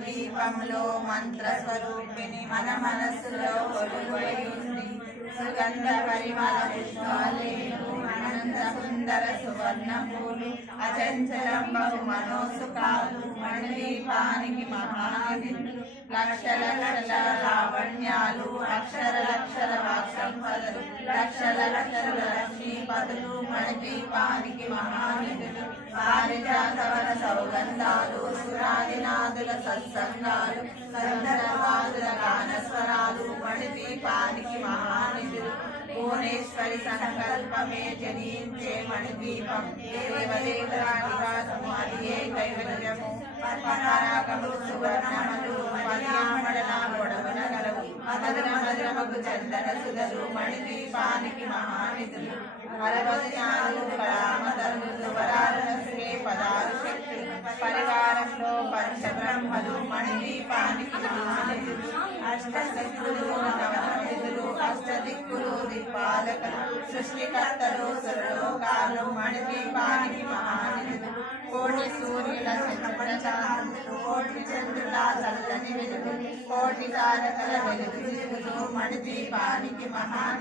దీపంలో మంత్ర స్వరూపిణి మన మనస్సులో కొలువై ఉంది. సుగంధ పరిమళ పుష్పాలేను అనంత సుందర సువర్ణ పూలు అచంచలం బహు మనోసుకాలు మణిదీపానికి మహానిధులు లక్షల లక్షల లావణ్యాలు అక్షర లక్షల వాక్సంపదలు లక్షల లక్షల లక్ష్మీపదులు మణిదీపానికి మహానిధులు పారిజాతవన సౌగంధాలు సురాదినాదుల సత్సంగాలు సందర్భాదుల గానస్వరాలు మణిదీపానికి మహానిధులు భువనేశ్వరి సంకల్పమే జనించే మణిదీపం దేవదేవరా నివాసము అదియే కైవల్యము పరాకము సువర్ణమలు పర్యామడల గొడవల గలవు మధుర మధురమగు చందన సుధలు మణిదీపానికి మహానిధులు అరవజ్ఞాలు కళామతరులు వరాలకే పదాలు శక్తులు పరివారంలో పంచబ్రహ్మలు మణిదీపానికి మహానిధులు అష్టశక్తులు నవనిధులు అష్టదిక్కులు దిక్పాలకులు సృష్టికర్తలు సురలోకాలు మణిదీపానికి మహానిధులు కోటి సూర్యుల చంద్రచాంద్రులు కోటి చంద్రుల చల్లని వెలుగు కోటి తారకల వెలుగు మణిదీపానికి మహానిధులు